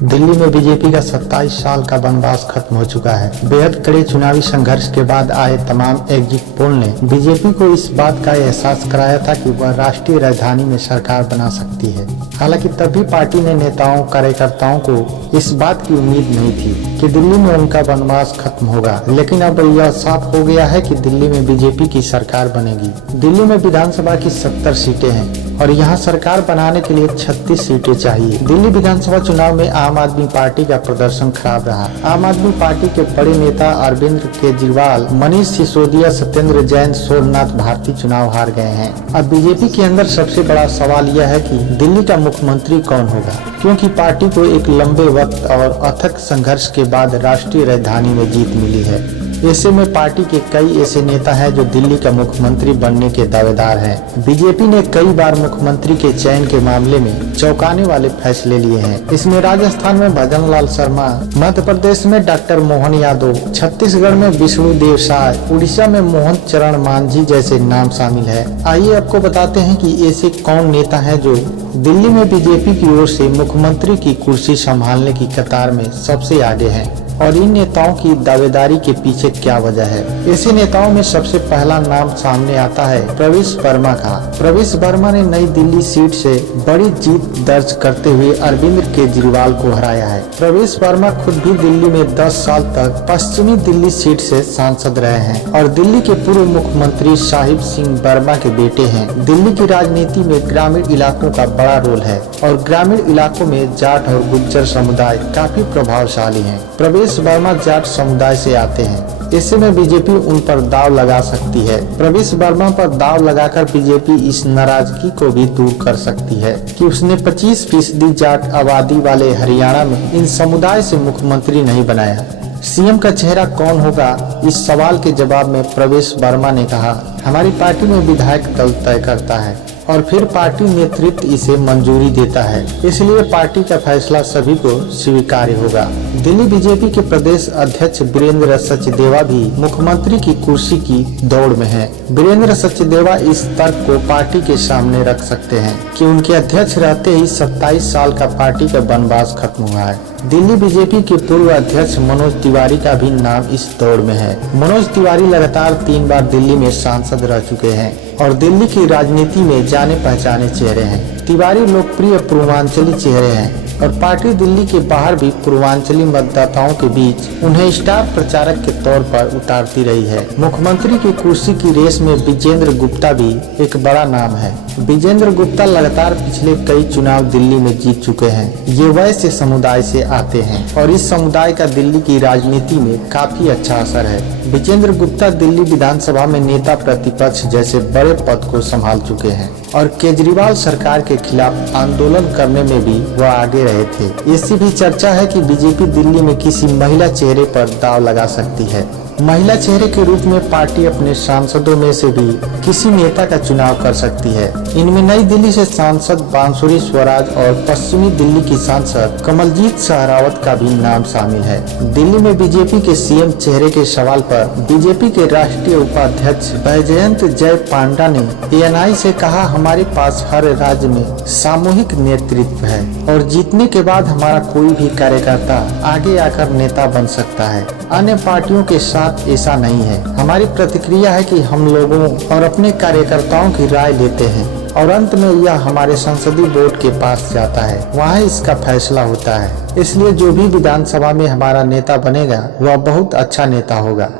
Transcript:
दिल्ली में बीजेपी का 27 साल का वनवास खत्म हो चुका है। बेहद कड़े चुनावी संघर्ष के बाद आए तमाम एग्जिट पोल ने बीजेपी को इस बात का एहसास कराया था कि वह राष्ट्रीय राजधानी में सरकार बना सकती है। हालांकि तब भी पार्टी ने नेताओं कार्यकर्ताओं को इस बात की उम्मीद नहीं थी कि दिल्ली में उनका वनवास खत्म होगा, लेकिन अब यह साफ हो गया है कि दिल्ली में बीजेपी की सरकार बनेगी। दिल्ली में विधानसभा की 70 सीटें हैं और यहाँ सरकार बनाने के लिए 36 सीटें चाहिए। दिल्ली विधानसभा चुनाव में आम आदमी पार्टी का प्रदर्शन खराब रहा। आम आदमी पार्टी के बड़े नेता अरविंद केजरीवाल, मनीष सिसोदिया, सत्येंद्र जैन, सोमनाथ भारती चुनाव हार गए हैं। अब बीजेपी के अंदर सबसे बड़ा सवाल यह है कि दिल्ली का मुख्यमंत्री कौन होगा, क्योंकि पार्टी को एक लंबे वक्त और अथक संघर्ष के बाद राष्ट्रीय राजधानी में जीत मिली है। ऐसे में पार्टी के कई ऐसे नेता हैं जो दिल्ली का मुख्यमंत्री बनने के दावेदार हैं। बीजेपी ने कई बार मुख्यमंत्री के चयन के मामले में चौंकाने वाले फैसले लिए हैं। इसमें राजस्थान में भजन लाल शर्मा, मध्य प्रदेश में डॉक्टर मोहन यादव, छत्तीसगढ़ में विष्णुदेव साय, उड़ीसा में मोहन चरण मांझी जैसे नाम शामिल है। आइए आपको बताते हैं कि ऐसे कौन नेता हैं जो दिल्ली में बीजेपी की ओर से मुख्यमंत्री की कुर्सी संभालने की कतार में सबसे आगे हैं और इन नेताओं की दावेदारी के पीछे क्या वजह है। ऐसे नेताओं में सबसे पहला नाम सामने आता है प्रवेश वर्मा का। प्रवेश वर्मा ने नई दिल्ली सीट से बड़ी जीत दर्ज करते हुए अरविंद केजरीवाल को हराया है। प्रवेश वर्मा खुद भी दिल्ली में 10 साल तक पश्चिमी दिल्ली सीट से सांसद रहे हैं और दिल्ली के पूर्व मुख्यमंत्री साहिब सिंह वर्मा के बेटे हैं। दिल्ली की राजनीति में ग्रामीण इलाकों का बड़ा रोल है और ग्रामीण इलाकों में जाट और गुज्जर समुदाय काफी प्रभावशाली है। प्रवेश वर्मा जाट समुदाय से आते हैं। ऐसे में बीजेपी उन पर दाव लगा सकती है। प्रवेश वर्मा पर दाव लगाकर बीजेपी इस नाराजगी को भी दूर कर सकती है कि उसने 25% जाट आबादी वाले हरियाणा में इन समुदाय से मुख्यमंत्री नहीं बनाया। सीएम का चेहरा कौन होगा, इस सवाल के जवाब में प्रवेश वर्मा ने कहा, हमारी पार्टी में विधायक दल तय करता है और फिर पार्टी नेतृत्व इसे मंजूरी देता है, इसलिए पार्टी का फैसला सभी को स्वीकार्य होगा। दिल्ली बीजेपी के प्रदेश अध्यक्ष वीरेंद्र सचदेवा भी मुख्यमंत्री की कुर्सी की दौड़ में हैं। वीरेंद्र सचदेवा इस तर्क को पार्टी के सामने रख सकते हैं कि उनके अध्यक्ष रहते ही 27 साल का पार्टी का वनवास खत्म हुआ है। दिल्ली बीजेपी के पूर्व अध्यक्ष मनोज तिवारी का भी नाम इस दौड़ में है। मनोज तिवारी लगातार 3 बार दिल्ली में सांसद रह चुके हैं और दिल्ली की राजनीति में जाने पहचाने चेहरे हैं। तिवारी लोकप्रिय पूर्वांचली चेहरे हैं और पार्टी दिल्ली के बाहर भी पूर्वांचली मतदाताओं के बीच उन्हें स्टार प्रचारक के तौर पर उतारती रही है। मुख्यमंत्री की कुर्सी की रेस में विजेंद्र गुप्ता भी एक बड़ा नाम है। विजेंद्र गुप्ता लगातार पिछले कई चुनाव दिल्ली में जीत चुके हैं। ये वैसे समुदाय से आते हैं और इस समुदाय का दिल्ली की राजनीति में काफी अच्छा असर है। विजेंद्र गुप्ता दिल्ली विधानसभा में नेता प्रतिपक्ष जैसे बड़े पद को संभाल चुके हैं और केजरीवाल सरकार के खिलाफ आंदोलन करने में भी वह आगे रहे थे। ऐसी भी चर्चा है कि बीजेपी दिल्ली में किसी महिला चेहरे पर दांव लगा सकती है। महिला चेहरे के रूप में पार्टी अपने सांसदों में से भी किसी नेता का चुनाव कर सकती है। इनमें नई दिल्ली से सांसद बांसुरी स्वराज और पश्चिमी दिल्ली की सांसद कमलजीत सहरावत का भी नाम शामिल है। दिल्ली में बीजेपी के सीएम चेहरे के सवाल पर बीजेपी के राष्ट्रीय उपाध्यक्ष बैजयंत जय पांडा ने एएनआई से कहा, हमारे पास हर राज्य में सामूहिक नेतृत्व है और जीतने के बाद हमारा कोई भी कार्यकर्ता आगे आकर नेता बन सकता है। अन्य पार्टियों के साथ ऐसा नहीं है। हमारी प्रतिक्रिया है कि हम लोगों और अपने कार्यकर्ताओं की राय लेते हैं और अंत में यह हमारे संसदीय बोर्ड के पास जाता है, वहाँ इसका फैसला होता है। इसलिए जो भी विधानसभा में हमारा नेता बनेगा वह बहुत अच्छा नेता होगा।